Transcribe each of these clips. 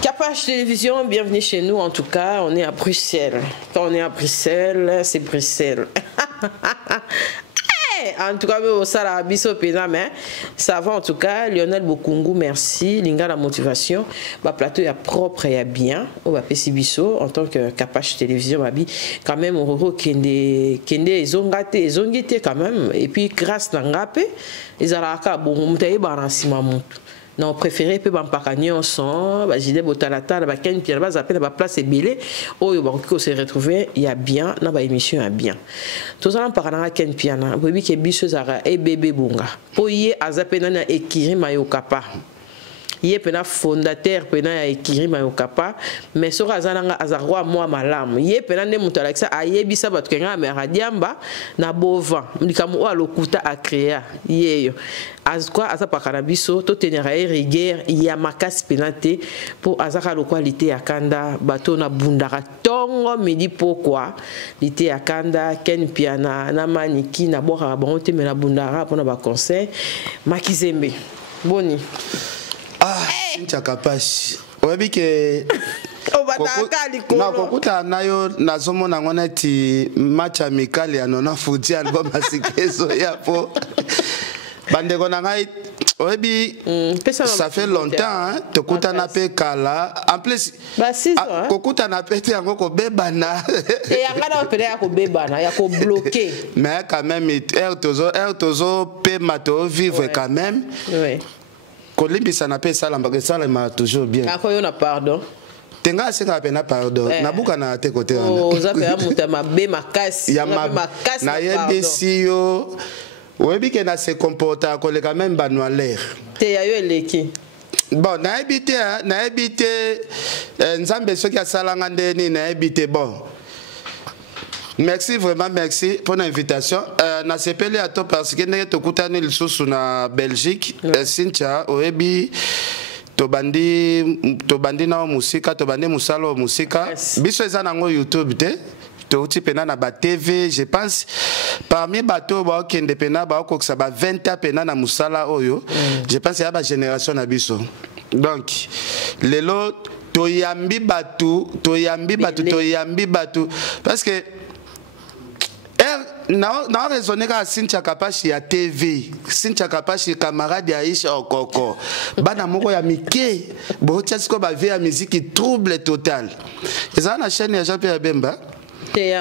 Capage Télévision, bienvenue chez nous. En tout cas, on est à Bruxelles. Quand on est à Bruxelles, c'est Bruxelles. En tout cas, ça va en tout cas. Lionel Bokungu, merci. Linga la motivation. Le plateau est propre et bien. On va Pessibiso en tant que Capage Télévision. Quand même, on va kende zongate quand même. Et puis grâce à Ngapé, ils ont bon non préféré peut m'empacagner ensemble j'ai des botalata la ken puis là appelle la place est belé oh on se retrouver il y a bien dans ba émission a bien tout ça en parlant ken piana bobi ke biso zara et bébé bunga poye azapena na ekiri mayokapa yé pena fondateur pena ya ekiri mayokapa mais so razana azarwa moi malamu yé pena ne mutu alexa ayebisa batu kenga me radiamba na bova ndikamu o alokuta a créer yeyo azkwa azapa kanabiso to tenera rigueur ya makasi penate pour azaka lo qualité ya kanda bato na bundaka tongo midi pourquoi lité ya kanda ken piana na maniki na boka bon te mena bundara pona ba conseil makizembe boni Sincha Capage. Oyebi ke na kokuta nayo nazomona ngona ti match amical ya nona futi album asikezo ya po bandeko na ngai oyebi ça fait longtemps hein tokuta na pe kala en plus kokuta na pete yango ko bebana et yanga na pele ya ko bebana ya ko bloquer mais quand même er tozo pe mato vivre quand même oui. Kolimbisa na pe sala mbake sala ma toujours bien. Akoyo na pardon. Tenga senga pena pardon. Nabuka na te côté wana. Oh, zape ya muta mabe makasi. Ya makasi. Na yebisi yo. Webi ke na se comporta koleka même banwa l'air. Te ya yo eleki. Bon, na ebite nzambe soki asalanga ndeni na ebite bon. Merci, vraiment merci pour l'invitation. Na sepeli à toi parce que nous sommes le sous na Belgique. Cynthia, Oebi, Tobandi na musika, Tobandi musalo musika. Biso eza nango YouTube te. Touti pena na ba TV, je pense parmi bateau ba okende pena ba okoksa ba 20 pena na musala oyo. Je pense ya ba génération na biso. Donc lelo toyambi batu parce que na raisonné ka Sincha Kapashi ya TV Sincha Kapashi camarade ya Aisha Okoko bana moko ya mike bo tchasko ba via musique trouble total eza na chaîne ya Jean-Pierre Bemba te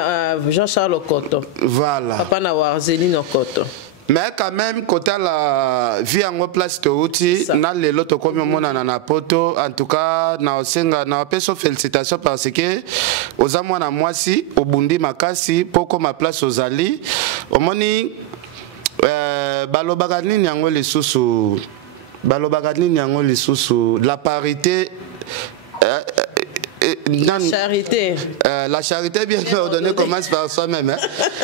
Jean-Charles Okoto voilà papa na Warzeline Okoto. Mais quand même, quand la vie en place de outils, na lelo to komi mona na poto, en tout cas, na osenga na peso félicitations parce que aux amoi na mwasi, au bundi makasi, poko ma place aux ali, au moni balobagadni nyango le susu, la parité. Charité. La charité bien ordonnée commence par soi-même. Hein?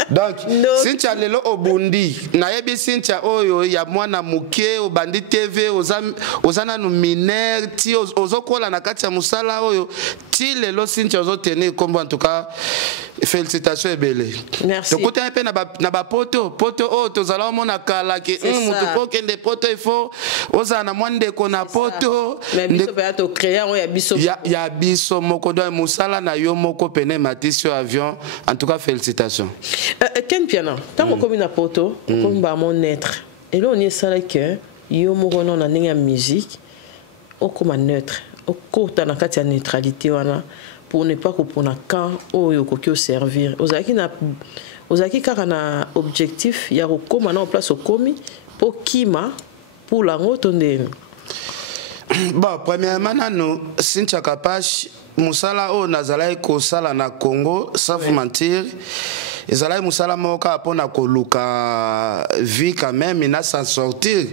Donc, Sincha lelo obundi, naebi Sincha oyo ya mwana muke obandi TV ozana no mineur ti ozokola na kati ya musala oyo ti lelo Sincha ozotene kombo en tout cas félicitations ebele. Merci. Donc côté un peu na ba poto o tozala mona kala ke mutu pokende poto il faut ozana mwande ko na poto ndeko ya to créer ya biso ya biso moko do musala na yo moko pene matisi avion en tout cas félicitations. Ken piano tango comme na poto comme ba mon être et là on est ça que yo moko na ninga musique o comme neutre o kota na kati ya neutralité wana pour ne pas kupona quand oyo kokyo servir ozaki kaka na objectif ya kokoma na place okomi pour kima pour la ngotondeni. Bon, premièrement, nous, Sincha Capage, Moussala o Nazalaï Kosala na Congo, sans vous mentir, Ezalaï Moussala Moka pour na Koluka vie quand même, il n'a s'en sortir.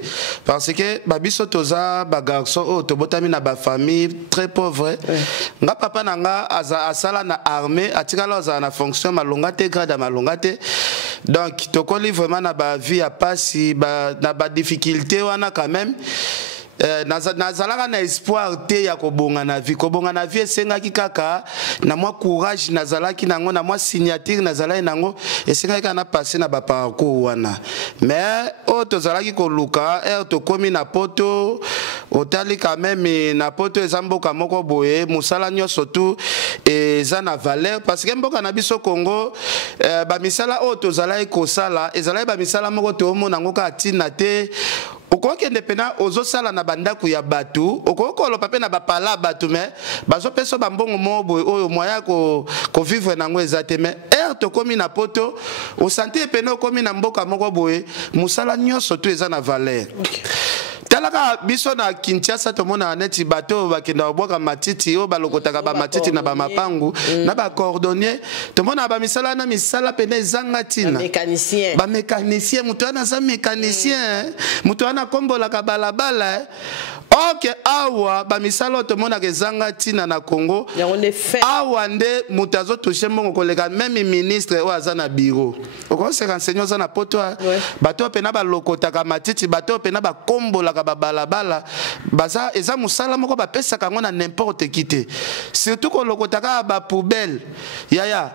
Parce que Babiso Toza, Bagarso, o Tobotami na ba famille très pauvre. Nga papa nanga asala na armée, atikala za na fonction malongate grade malongate. Donc, tokoli vraiment na ba vie à passi, na ba difficulté wana quand même. nazalaka na espoir te ya kobonga na vie. Kobonga na vie esengaki kaka na mwa courage nazalaki nango, na mwa signature nazalaki nango, esengaki kaka na passer na ba parcours wana. Mais o tozalaki koluka tokomi na poto, otali quand même na poto eza mboka moko boye, musala nyonso tu eza na valeur parce que mboka na biso Congo ba misala o tozalaki kosala ezalaki ba misala moko toomona ngo ka tina te. Okokende pena ozosala na bandako ya batu, okokolopa pe na bapala batu, mais bazopeso bambongo mobo oyo moya ko vivre nango ezate. Mais tokomi na poto osante pena okomi na mboka moko boye, musala nyonso tu eza na valeur. Talaka biso na Kinshasa tomona neti bato bakenda boka matiti o balokotaka ba matiti na ba mapangu na ba cordonnier tomona ba misala na misala pene zanga tina ba mécanicien mutu ana za mécanicien mutu ana kombola ka balabala. Ok, awa ba misala tomona ke zanga tina na Congo awa nde mutu azo toucher mbongo koleka même ministre o azana bureau oko se renseigner za na poto bato pena ba lokotaka matiti bato pena ba kombola balabala baza eza musala moko bapesa kango na n'importe qui te, surtout ko lokotaka ba poubelle yaya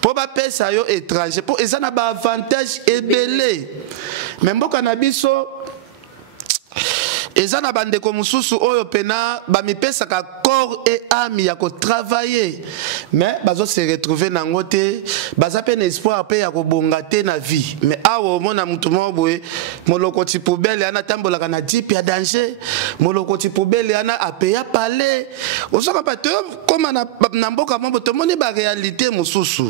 po bapesa yo étranger po eza na ba avantage ebele. Mais mboka na biso eza na bandeko mususu oyo pena bamipesa ka corps et âme ya ko travailler, mais bazo se retrouver nango te, baza pe na espoir pe ya ko bonga te na vie. Mais awo mona mutu moboye molokoti poubelle ana tambolaka na jeep ya danger, molokoti poubelle ana apeya palais osoka pa to koma na mboka mobo to moni ba réalité mususu.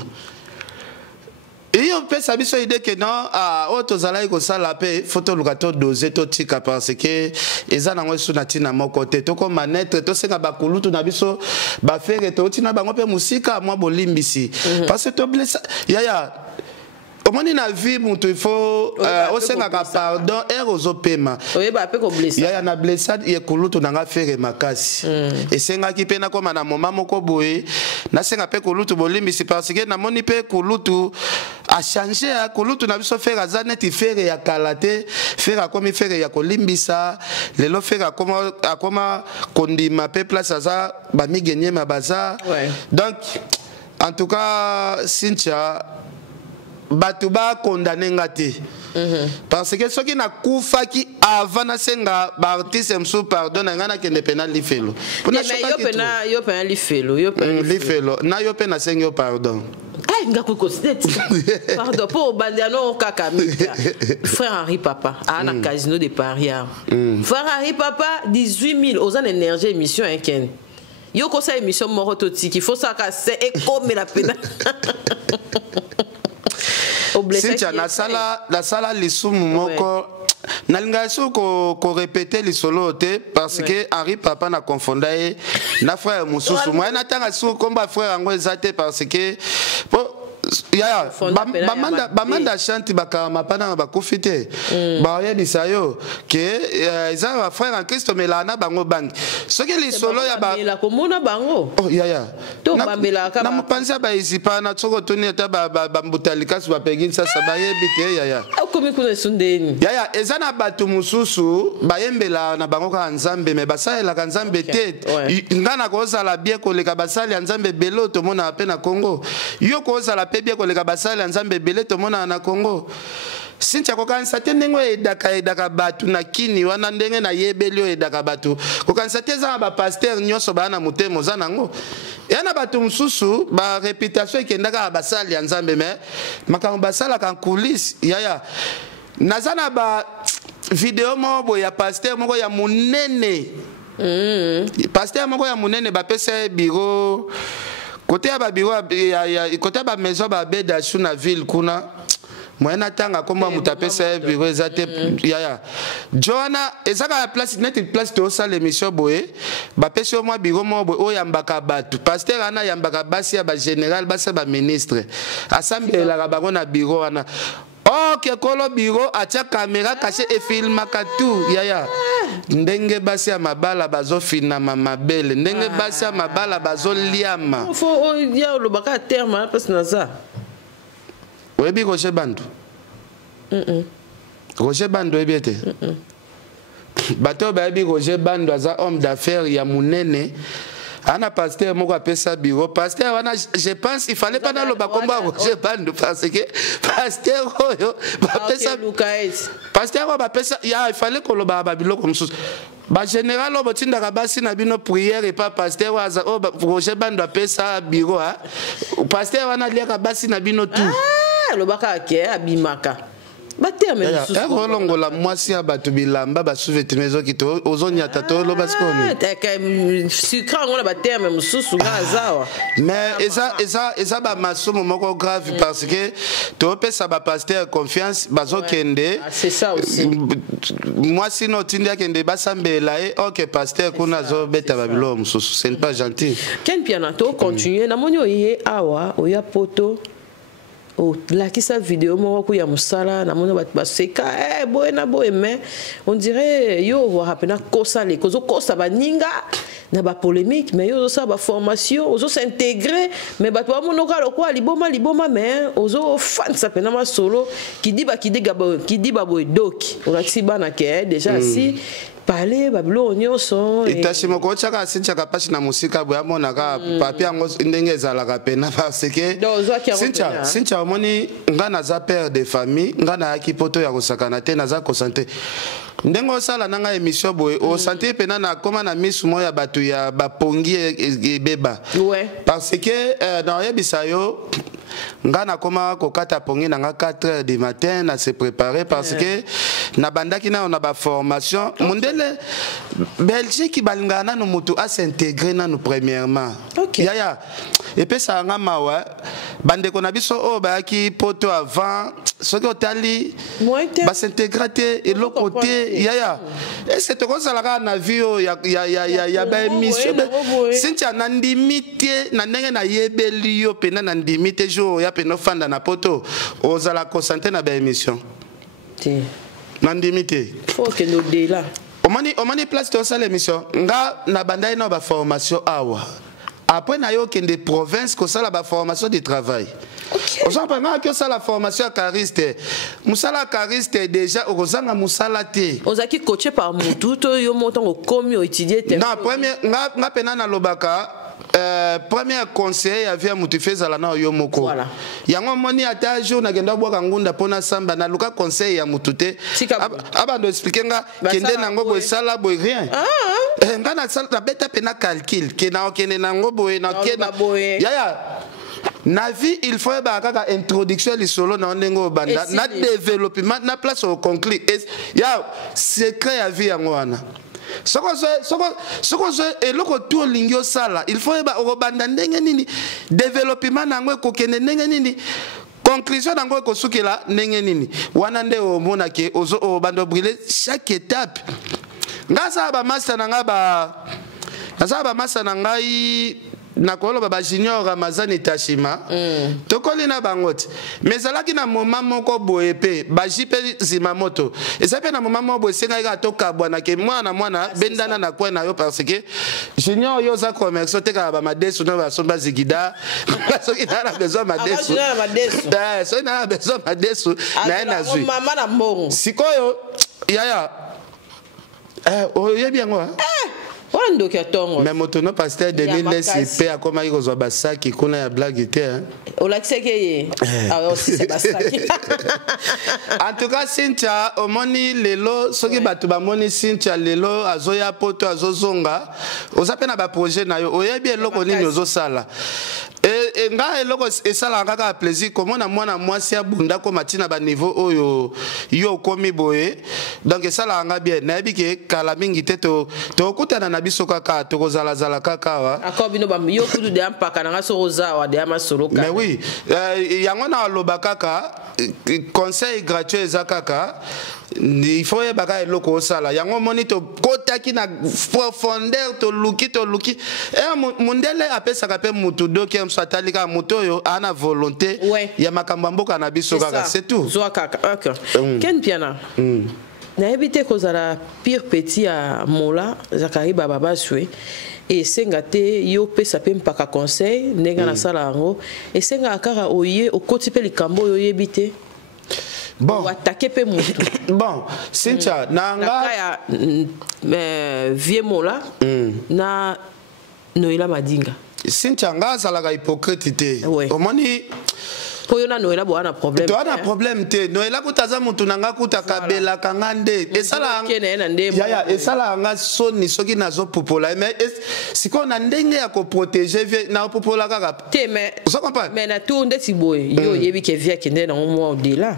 Et on peut savoir ça idée que non auto zalai ko sala pe photo lukato doser to tika parce que eza na ngwesu na tina moko te to ko manette to senga bakulutu na biso ba faire to tina bango pe musika mwa bolimbisi parce que to blessa yaya omoni na vie mutu il faut osenga ka pardon ozopema oyeba pe ko blessa yaya na blessade ye kulutu nanga faire makasi esenga ki pe na koma na moma moko boye na senga pe kulutu bolimbisi parce que na moni pe kulutu a changer a kulutu na biso faire azaneti faire ya kalate faire komi faire ya kolimbisa lelo faire akoma kondima pe place aza ba migenye mabaza. Donc en tout cas Cynthia batu ba condamné ngate parce que ceux qui na kufaki avant na senga ba artiste msou pardon na ngana kende penal lifelo pona yo pena lifelo lifelo na yo pena senga pardon ngaku kostet pardon pour bandiano kaka mika frère Henri Papa à na casino de Paris frère Henri Papa 18 000 aux an énergie émission ken yo ko sa émission morototi qu'il faut ça casser et comme la peine. Cynthia na sala lisumu moko nalinga so ko répéter lisolo te parce que Henri Papa na confondaye na frère mususu moi na tanga so komba frère ngo ezate parce que ya bamanda chanti bakama pana bakufite ba yebisa yo ke eza ba frère en Christ melana bango bangi soki lisolo ya ba la komona bango ya to bambela ka na mupanza ba isipa na tsoko tuni ata ba mbutalikas ba pegin sasa ba yebite ya komi kuna sundeni ya eza na batu mususu ba yembela na bango ka nzambe me basala ka nzambe te ngana ko zala bien koleka basali nzambe belo to mona pe na Congo yo ko zala pe bien koleka basali nzambe bele to mona na Congo. Cynthia kokanisa te ndenge edaka batu na kini wana ndenge na yebeli edaka batu kokanisa te za ba pasteur nyonso bana mutemo za nango yana batu mususu ba réputation ekendaka basali ya nzambe me makambo basala kan coulisses yaya nazana ba video moko ya pasteur moko ya munene pasteur moko ya munene ba pesa bureau côté ya ba bureau ya côté ba maison ba beda shu na ville kuna moyena tanga komba mutapesa bureau ezate yaya Joanna ezaka place net place to sala émission boye ba pesa mo bureau mo boye oyambaka batu pasteur ana yambaka basi ya ba général basa ba ministre assemblée la bango na bureau ana ok kolo bureau atia caméra caché et filmaka tout yaya ndenge basi ya mabala bazo finama mabele ndenge basi ya mabala bazo liama faut ya lobaka terme parce que ça webi Roger Bandu Roger Bandu ebiete bato bayebi Roger Bando aza homme d'affaires ya munene. Ana pasteur moko apesa bureau. Pasteur wana je pense il fallait pas dans le bakomba Roger Bando parce que pasteur oyo bapesa pasteur oyo bapesa ya il fallait que lo ba biloko mususu. Ba général oyo botindaka basi na bino prière et pas pasteur aza o Roger Bando apesa bureau ha. Pasteur wana liaka basi na bino tout. Ah lo baka ke abimaka. Baterme mususu. Rolongola mwasi ya bato bilamba ba sous-vêtements ezokito ozonya tato lo baskoni. Sucre ngona baterme mususu ngazawa. Mais eza ba masomo moko grave parce que to pesa ba pasteur confiance bazokende. C'est ça aussi. Mwasi no tindia kende basambela et OK pasteur kuna zo beta babilo mususu c'est pas gentil. Ken pianato continuer na monyo ye awa oya poto. Oh, là qui sa vidéo moi ko ya musala na mona ba seka boy na boy mais on dirait yo wa rapena kosa les kozo kosa ba ninga na ba polémique mais yo ça ba formation ozo s'intégrer mais ba to mono ka lokwa liboma mais ozo fan ça pena ma solo qui dit ba boy doki on a si bana ke déjà si parler bablo nyonso itashimo ko chaka sinchaka pashi na musika boya mona ka papi yango ndenge ezalaka pena parce que sincha omoni ngana za père de famille ngana yaki poto ya kosakana te naza kosante ndengo sala nanga émission boye o santé pena na koma na misu moya batu ya bapongi ebeba parce que dans yebisa yo ngana koma kokata pongi nanga 4h du matin na se préparer parce que na bandaki na on a ba formation mondele Belgique balingana no mutu a s'intégrer na nous premièrement ya et puis ça nga mawa bande ko na biso o ba ki poto avant ce que otali ba s'intégrer et l'autre côté ya et c'est comme ça la na vie ya ba émission sincha na ndimité na ndenge na yebeli yo pena na ndimité jo ya peno fanda na poto ozala ko santé na ba émission na ndimité faut que nous dé là omani place to ça l'émission nga na bandai na ba formation awa après na yo kende province ko sala ba formation de travail on s'en prend que ça la formation cariste musala cariste déjà ozanga musala te ozaki coaché par mutu to yo montant au komi o étudier non premier nga pena na lobaka premier conseil avait motivé à na yo moko yango moni ata jour na genda bwaka ngunda pona samba na luka conseil ya mutute aba ndo expliquer nga kende nango boy sala boy rien nga na sala beta pena calcul ke na okene nango boy na kena ya na vie il faut ba kaka introduction li solo na ndengo banda na développement na place au concret ya secret ya vie yango wana soko eloko to lingio sala il faut ba obanda ndenge nini développement nango kokende ndenge nini conclusion nango ekosukela ndenge nini wana nde omona ke ozo obanda brûler chaque étape ngasa ba master nanga ba master nangai na koloba ba junior Ramazani Tashima tokoli na bangote mais alaki na moment moko boye pe ba jipe zimamoto esape na moment moko boye senga ka toka bwana ke mwana bendana na kwa na yo parce que junior yo za commerce te ka ba madesu na ba somba zigida soki na besoin madesu so na besoin madesu na na zui mama na mbongo sikoyo yaya oyebi yango Wando kiatongo. Mais motono pasteur Denis laisse paix à comment il reçoit basaki kuna ya blague était hein. O lakseke ah aussi c'est basaki. En tout cas Cynthia omoni lelo soki batu ba moni Cynthia lelo azoya poto azozonga ozapena ba projet na yo oyebi eloko nini ozosala. Et nga eloko esala kaka plaisir comme na mwana mwasi abunda ko matina ba niveau oyo yo komi boye donc esala nga bien na yebike kala mingi te to kutana na biso kaka to kozala zala kaka wa akobino ba yo kudu de ampaka na so rozawa de amasolo kaka mais oui yango na loba kaka conseil gratuit za kaka il faut y baka eloko sala yango monito kotaki na profondeur to luki mundele apesa ka pe mutu doki amsatali ka muto yo ana volonté ya makambo mboka na biso kaka c'est tout zo kaka OK ken piana na éviter kozala pire petit à mola zakari baba baswe et sengate yo pesa pe mpaka conseil nenga na sala ngo et senga akara oye okoti pe likambo yo yebite Bon. Ou attaquer pe mutu. Bon, Cynthia, Nanga vieux mola na Noela Madinga. Cynthia nga azalaka hypocrite te. Ouais. Omoni Po yo na Noela bo ana problème. to ana problème te. Noela kutaza mutu nanga kuta kabela kangande. Esala ya esala nga soni soki nazo popola mais siko na ndenge ya ko protéger vie na popola kaka. Te mais vous comprenez? Mais na tout ndeti boy yo yebi ke via kende na mo au-delà.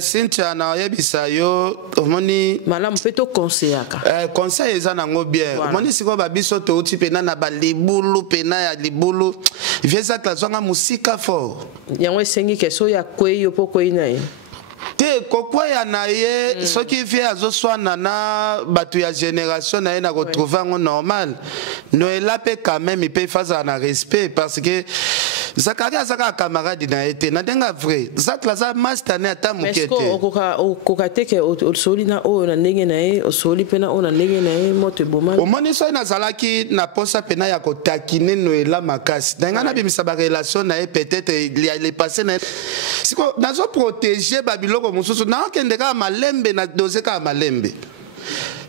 Cynthia na yebisa yo omoni Malam peto conseillaka. Conseil eza nango bien. Omoni siko ba biso to uti pena na ba libulu pena ya libulu. Vieza klazonga musika fort. Yango esengi keso ya kwe yo poko ina ye. Te kokwa ya na ye soki vie azoswana na batu ya génération na ye na retrouver ngo normal. Noela pe quand même il peut faire na respect parce que Zakari azaka camarade na été na denga vrai zakla za master ne ata mukete okoka teke osoli na o na ndenge na ye osoli pena o na ndenge na ye moto bomani omoni so na zalaki na posa pena ya kotakine Noela makasi denga na bimisa ba relation na ye peut-être il est passé na siko nazo protéger babiloko mususu na okende ka malembe na doze ka malembe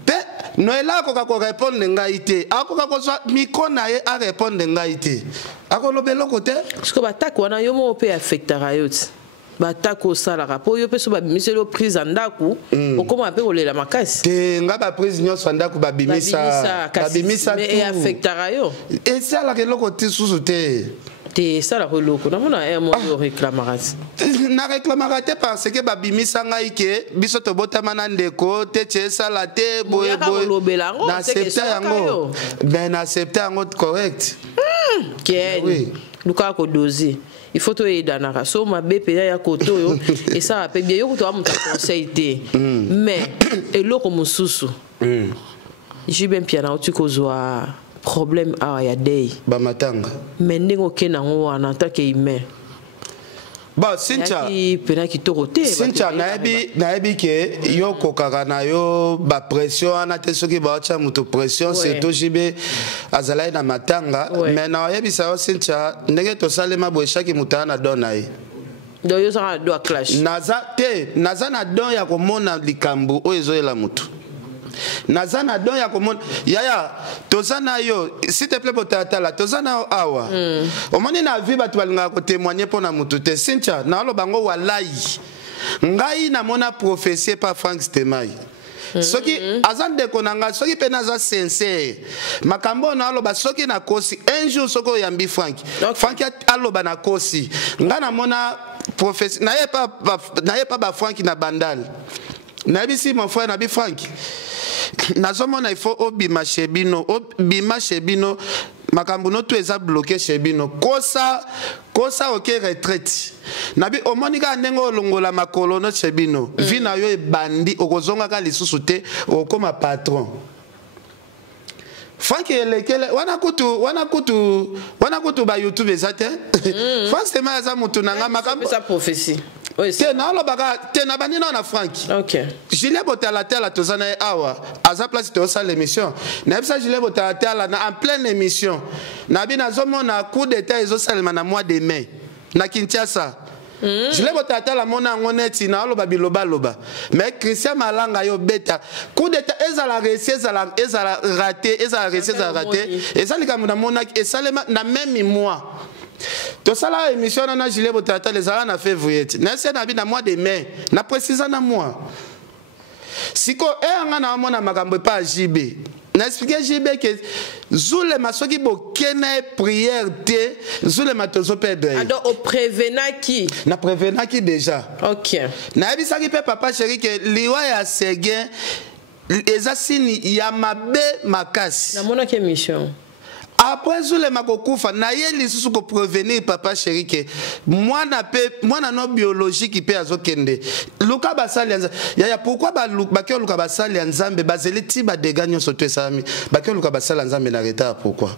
pe Noela akoka ko répondre ngai te akoka ko micro na ye a répondre ngai te akolobelo côté siko batako wana yo mo pe affectera yo ti batako sala rapport yo pe so babimiselo prise ndaku okoma pe kolela makasi te nga ba prise nyonso ndaku babimisa mais affectera yo et ça la keloko ti susu te te sala koloko na mona mo réclamera na réclamera te parce que babimisa ngai ke biso to botama na ndeko te che sala te boye na accepter yango ben na accepter yango correct oui luka ko doser il faut to aider so ma be pe ya koto yo et ça rappelle bien yo to amuta conseil te mais eloko mususu j'ai bien piana o tukozwa problème a ya day ba matanga mais ndingo kena ngo wana tant que humain ba Cynthia Cynthia naebi ke yo kokaka na yo ba pression ana te soki ba acha muto pression c'est to jibe azalai na matanga mais na yebisa yo Cynthia ndenge to salema bo chaque mutana dona yi do yo sa do clash naza na don ya komona likambo o ezoela mutu nazana don ya komona yaya tozana yo s'il te plaît botatala tozana awa omoni na vie batu balinga ko témoigner pona mutu te Cynthia na lo bango walai ngai na mona prophétie pa Frank Stemai soki azande konanga soki pena za sincère makambo na lo ba soki na kosi un jour soko yambi Frank aloba na kosi nga na mona prophétie na ye pa ba Frank na bandal na bisi mon frère na bi Frank nazomona il faut obima chebino makambo no to eza bloqué chebino kosa ok retraite nabi omonika ndengo longola makolo no chebino vina yo ebandi okozonga ka lisusu te okoma patron Frank elekele wana kutu ba YouTube ezate Frank sema za mutu nanga makambo sa prophétie te na lo baka te na banina na Frank OK Gilet Botalatela tozana awa aza place to sa l'émission na bisa Gilet Botalatela na en pleine émission na bina zomo na coup d'état ezo salema na mois de mai na Kinshasa Gilet Botalatela mona ngoneti na lo babiloba loba mais Christian Malanga yo beta coup d'état ezala raté ezali comme na mona esalema na même mois to sala émission na Gilet Botalatela les ala na février na c'est na bi na mois de mai na préciser na mois siko nga na mona makambo pa JB na expliquer JB que zule masoki bokena prière te zule matozo perdre ado o prévena qui na prévena qui déjà OK na bisaki pe papa chéri que liwa ya Seguin ezasini ya mabe makasi na mona ke mission après zule makokufa na ye lisusu ko prévenir papa chéri que mwana no biologique pe azokende luka basali ya pourquoi bakyo luka basali nzambe bazeli ti ba deganyo soto esami bakyo luka basali nzambe na retard pourquoi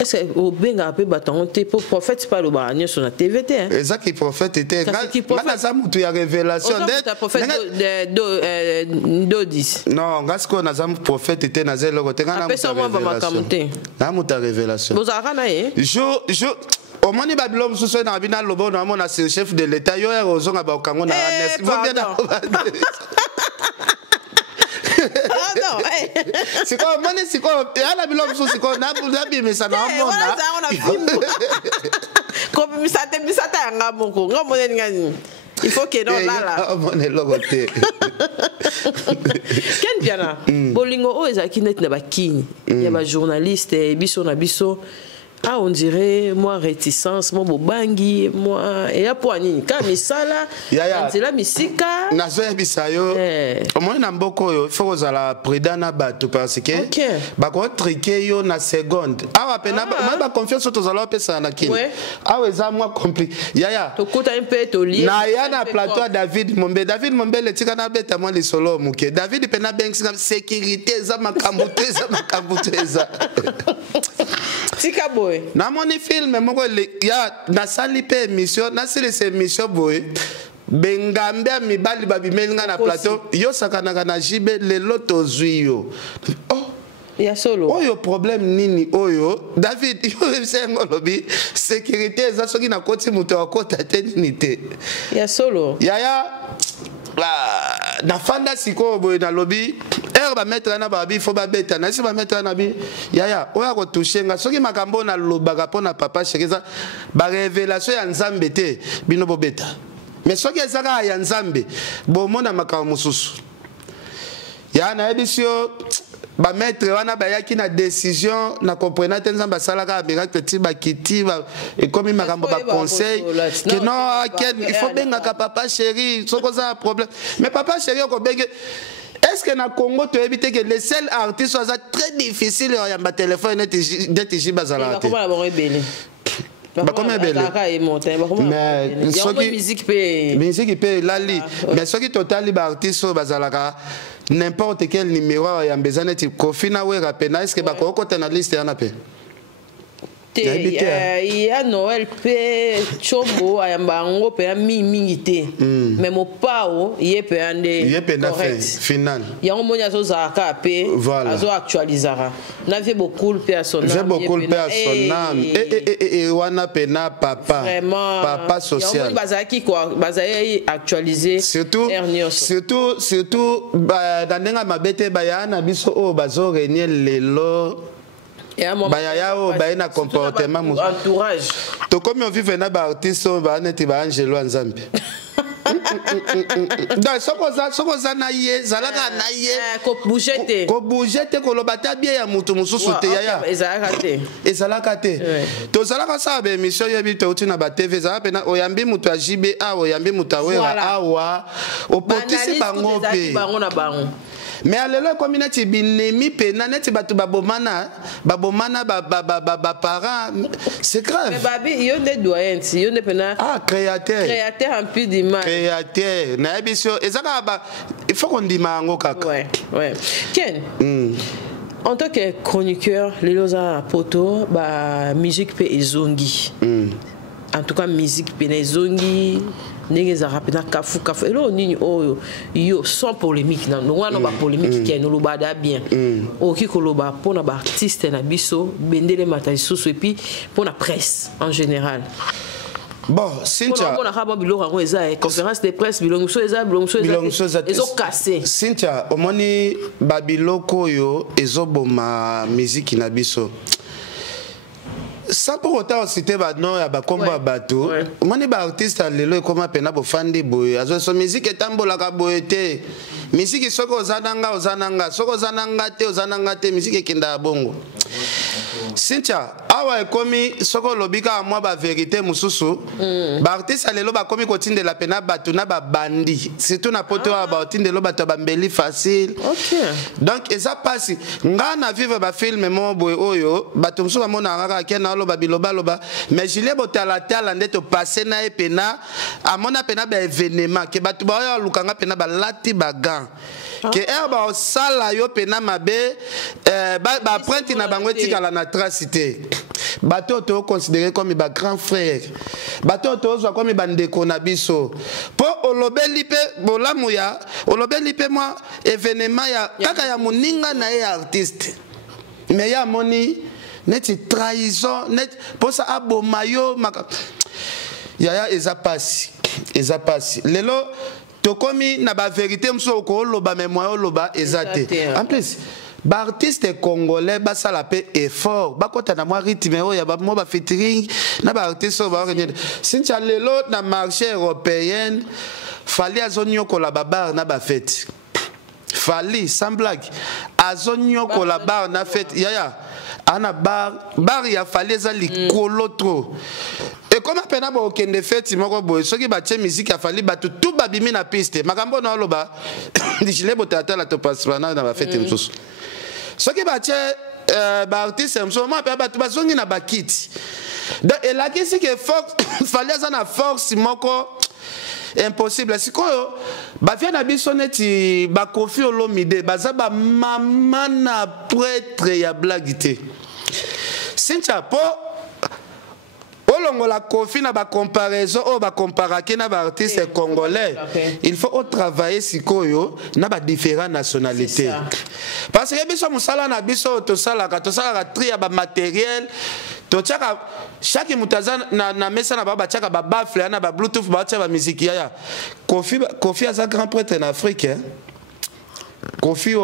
est-ce que au benga pe baton te prophète pas le ba sur la TVT hein exact prophète était ngana za mutu ya révélation de prophète de 10 non ngasko na za prophète était na zelo ko te ngana mutu révélation na mutu révélation bozaka na ye je au moins ni babilom sous na bina lobo na mona c'est chef de l'état yo ya ozonga ba okango na anes non c'est quoi moni c'est quoi ya na bilom sous c'est quoi na mais ça na mona comme misata nga moko nga mona ngani il faut que non là mon logoté Ken Piana bolingo o ezaki net na bakini ya ba journaliste biso na biso. Ah, on dirait, moi, réticence, moi, bobangi, moi, et à poignée. Quand misala, c'est la misika. Nazoya bisayo. Au moins, na mboko yo, il faut que la prédana batu parce que. Ba ko triquer yo na seconde. Ah, pena, ma confiance aux alors pesa na kin. Ah, eza moi compliqué. Yaya. To kuta un peu to lié. Na ya na plateau David Mombe le tika na beta moi les solo muke. David pena banks na sécurité za makambuté za makambuté za. Tika boy. Na moni film moko ya na sali pe émission na sili ces émission boy bengambe mibali babimelinga na plateau yo sakana na jibe lelo tozuyo oh ya solo oyo problème nini oyo David yo sengo lobi sécurité za soki na koti muto akota te nini te ya solo ya na fanda siko boy na lobby ba mettre na babi faut ba beta na si ba mettre na bi yaya oya ko toucher nga soki makambo na lobaka pona papa shekeza ba révélation ya nzambe te bino bo beta mais soki ezaka ya nzambe bo mona makambo mususu ya na ebisio ba mettre wana ba yaki na décision na comprenant nzambe salaka miracle ti ba kiti ba et comme makambo ba conseil que non il faut benga ka papa chéri soko za problème mais papa chéri ko benga. Est-ce que na Congo tu évites que les seuls artistes soient très difficiles à ma téléphone d'être ici bazala. Comment la bonne belé. Bah comment belé. Mais ce qui musique peut lali mais ce qui total libre artiste bazala n'importe quel numéro ya mbezana ti kofina we rapena est-ce que ba ko côté na liste yana pe. Il y a Noël pe chombo ayamba ngo pe mingi te mais mo pao il pe ande correct final ya ngo monya zo zaka pe azo actualisera na vie beaucoup pe à son âme j'ai beaucoup pe à son âme et wana pena papa papa social ya bazaki quoi bazai actualiser surtout dans ndenga mabete bayana biso o bazo renier lelo Bayaya o bayina comportement entourage to comme on vit na ba artiste ba neti ba angelo nzambe donc soko za na ye zalaka na ye ko bougete ko lobata bien ya mutu mususu te yaya ezalaka te to zalaka sa be émission yebi to uti na ba TV za pena oyambi mutu ajibe a oyambi mutu awera awa opotisi bango pe mais alelo communauté binemi pena neti batu babomana ba parents c'est grave mais babi yo ne doyen yo ne pena créateur en plus d'image créateur na ebisio ezaka ba il faut qu'on dima ngo kaka ouais Ken en tant que chroniqueur les loza poto ba musique pe ezongi en tout cas musique pe ezongi ndenge za rapena kafu elo nini oyo yo sans polémique na no wana ba polémique qui no lobada bien oki koloba pona ba artiste na biso bendele mata susu et puis pona presse en général. Bon, Cynthia, on a pas biloko ngo eza conférence de presse bilongo so eza ezo cassé. Cynthia omoni ba biloko yo ezoboma musique na biso. Sans pour autant citer non ya ba komba bato moni ba artiste lelo ekoma pena bo fandi boy azo so musique etambola ka boyete musique soko ozananga soko ozananga te musique ekenda bongo. Cynthia awa ekomi soko lobika moi ba vérité mususu ba artiste lelo ba komi kotinde la pena bato na ba bandi surtout na poto ba otinde lo bato ba mbeli facile. Donc eza passe nga na vivre ba film mo boy oyo bato mususu ba mona ngaka kena lo ba biloba loba mais Julien Botala tala ndeto passer na epena amona pena ba événement ke bato ba yo lukanga pena ba lati ba gant que herba sala yo pena mabe ba prenti na bango etikala na tracité bato to considéré comme ba grand frère bato to zo comme ba ndeko na biso po olobeli pe bolamu ya olobeli pe moi événement ya kaka ya moninga na ya artiste mais ya moni neti trahison net pour ça abomayo yaya eza pasi lelo tokomi na ba vérité mso ko loba mémoire loba ezate en plus ba artiste congolais ba sala pe effort ba kota na mwa rythme o ya ba mo ba featuring na ba artiste ba renye sincha lelo na marché européen fali azonyo ko la babar na ba fête fali sans blague azonyo ko la bar na fête yaya ana bar ya fali za likolo trop. Et comme appena bo kende fête moko boy soki ba tie musique a fali ba tout babimi na piste makambo na loba dijile botata la to passe na ba fête msusu soki ba tie ba artiste msusu ma pe ba to bazongi na ba kit donc et la kisi que fali za na force moko impossible sikoyo ba vient na biso neti ba Koffi Olomide baza ba mama na prêtre ya blagité sincha po olongo la Koffi na ba comparaison o ba comparake na ba artiste congolais il faut travailler sikoyo na ba différentes nationalités parce que biso musala na biso to sala tri ya ba matériel to chaka chaque mutazana na mesa na ba chaka ba baffle na ba bluetooth ba chaka ba musique ya Koffi aza grand prêtre en Afrique Koffi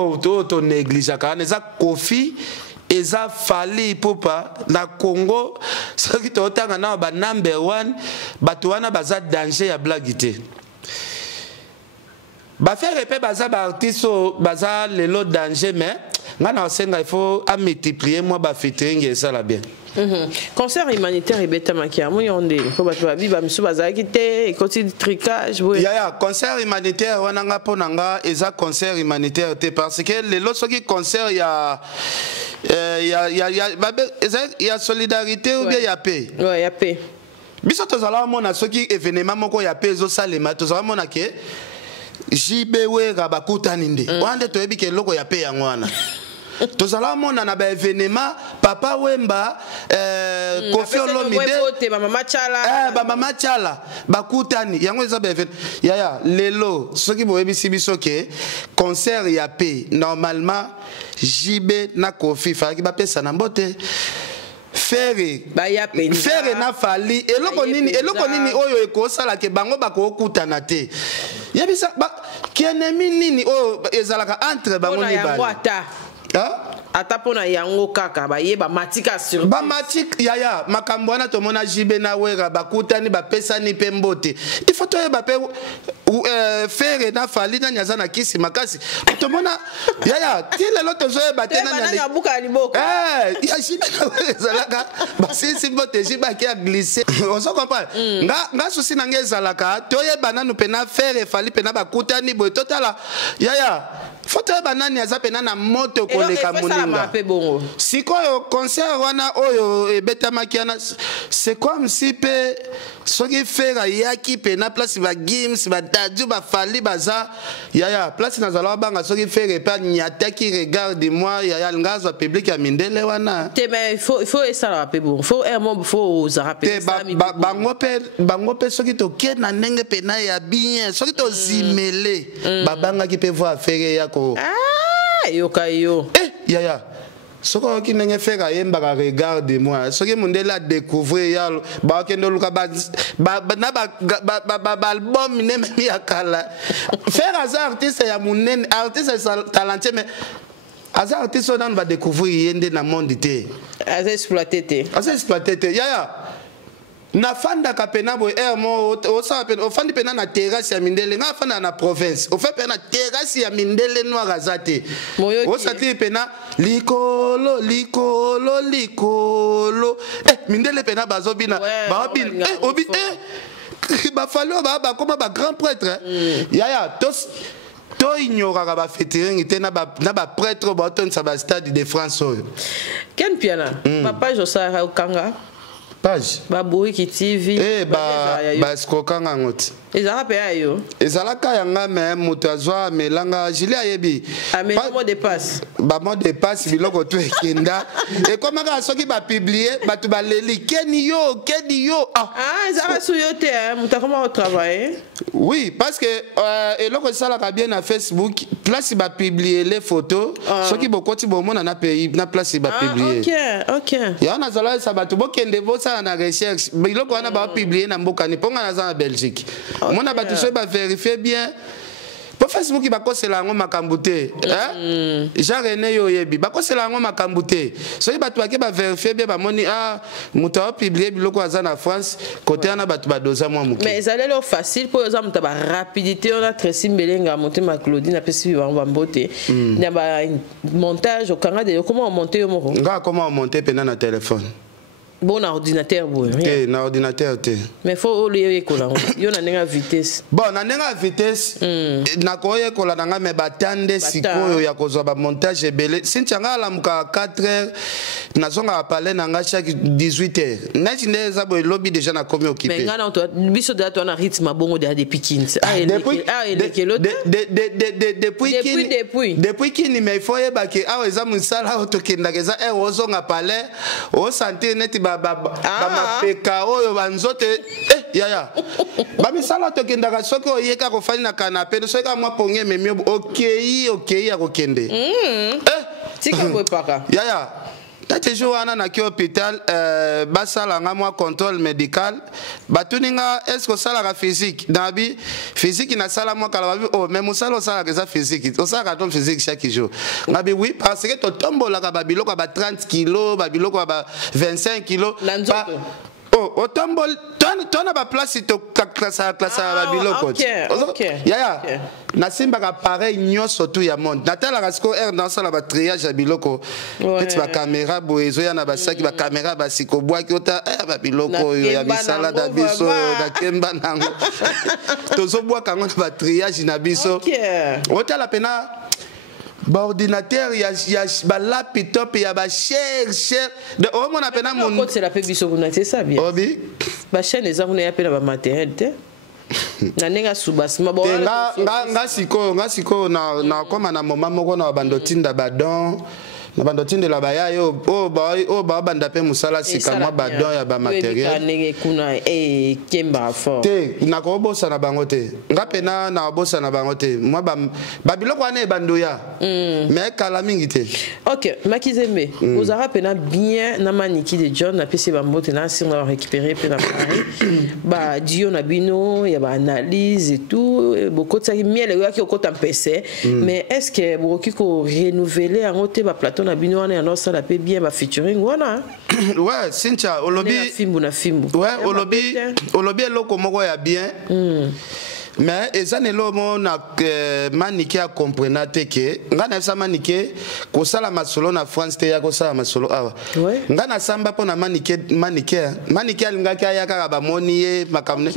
to néglige kana za Koffi eza fali popa na Congo soki to tanga na ba number 1 bato wana baza danger ya blagité ba faire pe baza ba artiste baza lelo danger mais ngana osenga il faut à multiplier moi ba featuring ça la bien. Concert humanitaire ebeta makia mo yonde faut bato ba biba misu baza kité et côté tricage boy ya concert humanitaire wana nga ponanga eza concert humanitaire te parce que lelo soki concert ya il y a solidarité ou bien il y a paix. Ouais, il y a paix. Biso tozala mona soki événement moko ya paix zo salema tozala mona ke jibewe rabakutani nde. Wande toyebi ke loko ya paix yangwana. Tozala mona na ba événement Papa Wemba Koffi Olomide ba mama chala bakutani yango eza ba événement ya lelo soki boyebi sibiso ke concert ya paix normalement Jibe na Koffi faki ba pesa na mbote fere na fali eloko nini oyo ekosala ke bango bakokutana te yebisa kienemi nini oyo ezalaka entre bango ni bana ata pona yango kaka ba yeba matika sur ba matik yaya makambo wana to mona Jibe na wera bakutani ba pesa ni pembote il faut to yeba pe fere na fali na nyaza na kisi makasi to mona yaya tile loto zo yeba tena na buka liboko ya Jibe na wera ba sisi mbote Jibe ki a glisser on se comprend nga souci na ngezalaka to yeba nanu pena fere fali pena bakutani boy totala yaya foto banani aza pena na moto koleka moninga sikoyo concert wana oyo ebetamaki ana c'est comme si pe soki fera yaki pena place ba games ba daju ba fali baza yaya place nazala banga soki fera pa nyataki regarde moi yaya ngazo public ya mindele wana te mais il faut esa pe bon faut faut zapper ça bango pe soki to ke na ndenge pena ya bien soki to zimele babanga ki pe voir faire ya ko yokayo yaya soko ki nenge fera yemba ka regarde moi soki mondela découvrir ya ba kendo luka ba album ne mi akala faire az artiste ya munene artiste talentueux mais az artiste on va découvrir yende na monde te az exploiter te yaya na fanda kapena bo mo o sa pena o fandi pena na terrasse ya mindele nga fanda na province o fait pena terrasse ya mindele no agazate o sa ti pena likolo mindele pena bazobina babina obi ba fallo ba comme ba grand prêtre yaya tos to ignoraka ba featuring te na ba prêtre ba ton sa ba stade de France oyo ken piana papa Josara Okanga page Baboui qui TV ba skokanga ngoti ezala pe ayo ezala ka yanga me moto azwa melanga jili ayebi ameno de passe Bamo dépasse biloko to ekenda et comment ka soki ba publier batu ba leli keni yo ah ça va sur yote muta comment travailler oui parce que eloko ça la bien na Facebook place ba publier les photos soki bokoti bomona na pays na place ba publier OK ya na zala ça batu bokende bo ça na recherche biloko wana ba publier na mboka ni ponga na za Belgique mona batu so ba vérifier bien. Pour Facebook, il va causer la ngoma kambouté. Jean René Yoyebi, va causer la ngoma kambouté. So il va toi qui va vérifier bien, va moni muta publier biloko azana France côté ana batu badoza moi muki. Mais ça allait facile pour exemple muta ba rapidité on a Tracy Mbelenga monter ma Claudine a pesi ba mbote. Na ba montage au Canada comment on monter yo moko. Nga comment on monter pena na téléphone. Bon ordinateur bon rien. Na ordinateur te. Mais faut le kola. Yo na nenga vitesse. Bon na nenga vitesse na koye kola nanga me batande sikoyo ya kozwa ba montage ebele. Sinchanga la muka 4h na zonga parler nanga chaque 18h. Na chineza bo lobby déjà na komi occupé. Mais ngana to biso de to na rythme bongo de Pikins. Depuis kini mais il faut yebake aweza musala otokenda keza ozonga parler o santé net mapeka oyo banzote yaya bamisala tokendaka soki oyeka kofali na kanape soki mwa ponge memio okei ya kokende tika bwepaka yaya tati jour wana na ki hôpital basala nga mwa contrôle médical batuninga est-ce que sala ka physique nabi physique na sala mwa kala babi oh mais musala sala ka physique o sala ka physique chaque jour nabi oui parce que to tombola ka babiloko ba 30 kg babiloko ba 25 kg oh otombol tona ba place to classe babiloko yaya na simba ka pareil nyoso tout ya monde natala kasko air dans ça la ba triage ya biloko peut ba caméra boezo ya na ba saki ba caméra ba sikobwa ki ota ba biloko ya bisala da biso na kemba nango tozo bwa kango na ba triage na biso ota la pena ba ordinateur ya ba laptop ya ba cher de o mon apena mon c'est la pebiso kuna c'est ça bien obi ba chaîne les avons ya pena ba matériel te na nenga subasima bo nga siko na koma na moma moko na bandotinda badon na bandotinda la baya yo ba banda pe musala sika mwa badon ya ba matériel nenge kuna kemba fort te na ko bosa na bango te nga pena na bosa na bango te mwa ba biloko ane bandoya mais kala mingi te. OK Makizembe vous aura pena bien na maniki de John na pesi ba mbote na si on récupérer pena ba dio na bino ya ba analyse et tout beaucoup ça miel ya ki okota PC mais est-ce que boki ko renouveler en ote ba plateau na bino wana alors ça la peut bien ba featuring wana ouais Cynthia olobi fimbu ouais olobi eloko moko ya bien mais ezane lomo na manike a comprendre te ke ngana sa manike ko sala masolo na France te ya ko sala masolo awa ngana samba pona manike alinga ka ya ka ba moniye makamne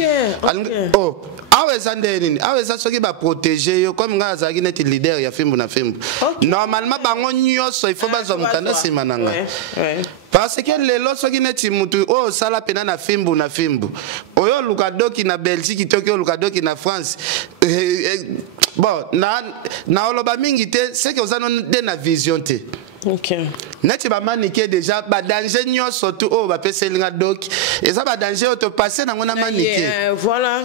oh awe zande nini awe za soki ba protéger yo comme nga azaki net leader ya fimbu na fimbu normalement bango nyoso il faut bazo mukanda simananga parce que lelo soki neti mutu o sala pena na fimbu oyo lukadoki na Belgique tokyo lukadoki na France bon na oloba mingi te c'est que ozano de na vision te. OK neti ba manike déjà ba danger nyoso tu o ba peselinga doki eza ba danger o to passer na ngona manike voilà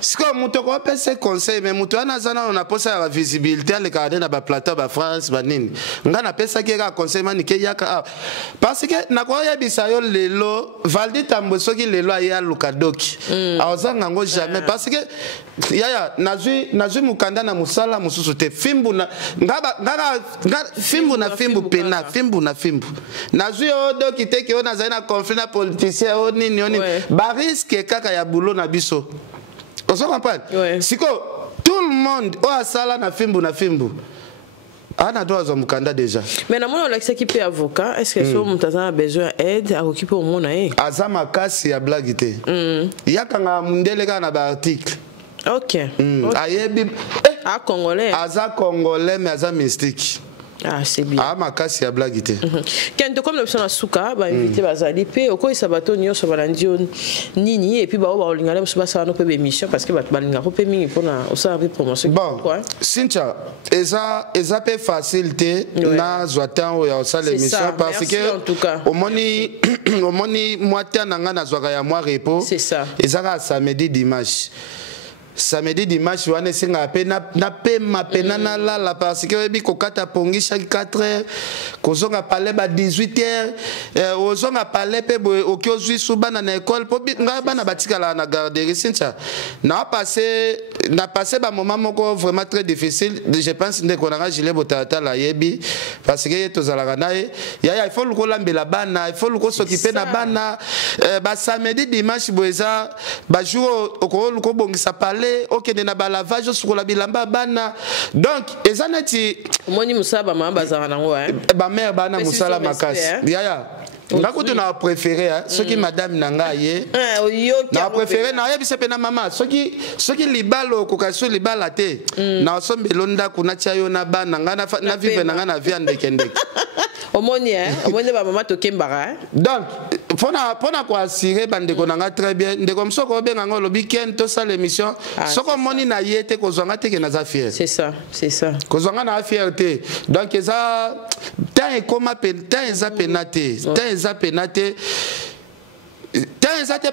siko muto ko pese conseil mais muto ana zana on a posa la visibilité le cadre na ba plateau ba France ba nini ngana pesa ke ka conseil manike yaka parce que na ko yebisa yo lelo Valdi Tambo soki lelo aya lukadoki azanga ngo jamais parce que yaya nazui mukanda na musala mususu te fimbu na ngaba fimbu na fimbu pena fimbu na fimbu nazui odoki te ke ona zaina conflit na politicien o nini ba risque kaka ya boulot na biso on se comprend siko tout le monde o asala na fimbu ana doit zo mukanda déjà mais na mona l'accès qui peut avocat est-ce que so mutaza a besoin aide à occuper au mona azama kasi ya blague te yakanga mundele kana ba article OK ayebi congolais aza congolais mais aza mystique Ah, c'est bien. Ah, ma casse, il y a blague. Quand comme l'option à Souka, bah invité Bazali, puis au cours de Sabato, nous sommes à Nini, et puis bah on va aller sur ça nos émission parce que bah balinga ko pemi pour na au service promotion. Bon, Cynthia, eza peu facilité na zoatan ou ya ça l'émission parce que en tout cas au moni moitié nanga na zoaka ya moi repos. C'est ça. Eza samedi dimanche. Samedi dimanche wana singa pe na pema penana la parce que bi kokata pongi chaque 4 heures kozonga parler ba 18 heures ozonga parler pe okiozwi subana na école po nga bana batikala na garderie Cynthia na passé ba moment moko vraiment très difficile je pense ndeko na Gilles Botata la yebi parce que tozalaka nae ya il faut kolambela bana il faut s'occuper na bana ba samedi dimanche boeza ba jour ko bongisa parler ok na balavage sur la bilamba bana donc ezanati moni musaba mamba za nango ba mère bana musala makasi ya ngakutu na préféré ce qui madame nanga ye na préféré na yebi sepe na mama ce qui libalo kokaso libala te na sombelo ndako na tiayo na bana ngana na vivre na viande kende omoni ba mama to kembara donc pona ko assurer bande ko nanga très bien ndeko msoko benga ngolo weekend to ça l'émission soko moni na yete ko zwanga te ke na za fier c'est ça ko zwanga na fierté donc eza temps et comment temps eza penate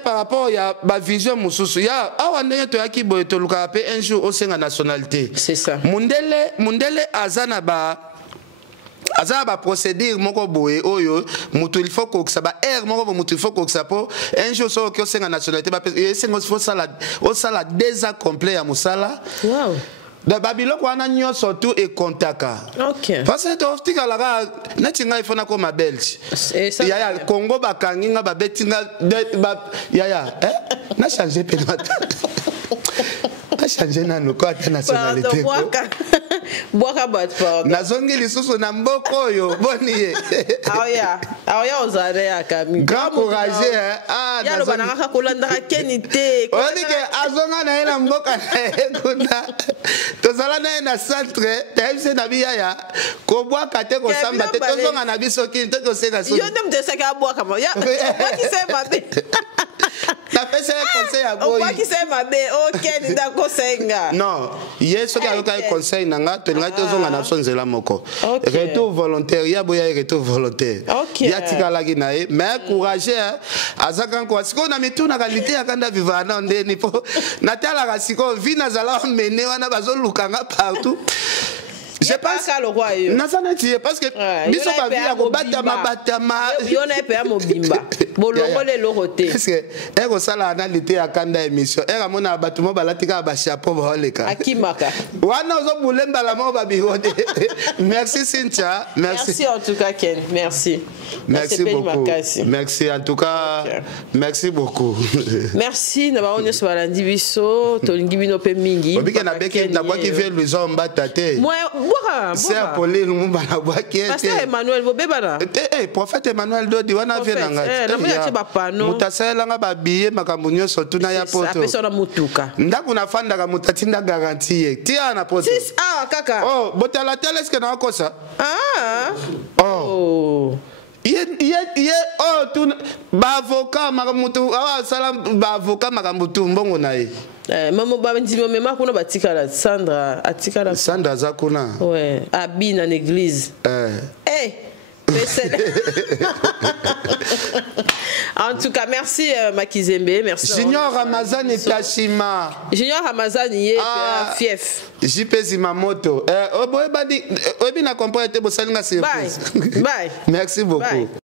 par rapport à ma vision mususu ya awa ndenge to yaki boye to luka pe un jour au senga nationalité c'est ça mundele azana ba procédure moko boye oyo mutu il faut que ça ba air moko mutu il faut que ça po un jour so que senga nationalité ba sengo faut ça la déjà complet ya musala wow de Babylone wana nyo surtout et kontaka OK parce que to tika la netinga il faut na ko ma belge ya Congo bakanginga babetinga ya na changer penalty na changer na loko ata nationalité Boaka bat pardon. Nazongi lisusu na mboko yo boni. Aya ozare akami. Grand courage ya lo banaka kolanda kenité. Onike azonga na ina mboka kuna. Tozala na centre, taibse na biya ko boaka te ko samba te tozonga na biso kin to koseka so. Yo ndem desaka boaka ma. Ya qui sait mabe. Na pesa conseil à boy. On qui sait mabe. OK, ni da kosenga. Non, yeso ka conseil nanga to nga tozonga na sonzela moko. Retour volontaire, ya boya retour volontaire. Ya tikala kinae, mais courage azaka ko siko na mituna qualité ya kanda vivana ndeni po. Natala ka siko vina zala mene wana bazolukanga partout. Je pense le roi nasanati parce que biso ba via ko batama yona pe amobimba bolongo le loroté parce que eko sala analyté ya kanda émission era mona batumo balatika ba chapeau ba oleka akimaka wana ozo bulemba la mo ba birote. Merci Cynthia, merci en tout cas Ken, merci beaucoup merci en tout cas merci beaucoup merci na ba onyo so balandi biso to ngibino pe mingi obike na beke na kwa ki vient le zomba tate c'est Pauline Mumbana Boaké. Pasteur Emmanuel Bobebana. Prophète Emmanuel Dodi wana vient nga. Mutasela nga ba billet makambo nyonso tuna ya poto. Ça personne mutuka. Ndako na fanda ka mutatinda garantie. Tia na poto. Kaka. Oh, botala tele est-ce que na kosa? Tu ba avocat makamutu sala ba avocat makamutu mbongo na ye. Maman babindimo mema kuna batikala Sandra zakuna ouais abina l'église en tout cas merci Makizembe merci Junior Ramazani Tashima Junior Ramazani fief JP Zimamoto oboye badi obi na comprendre te bosalinga surprise bye merci beaucoup. Bye.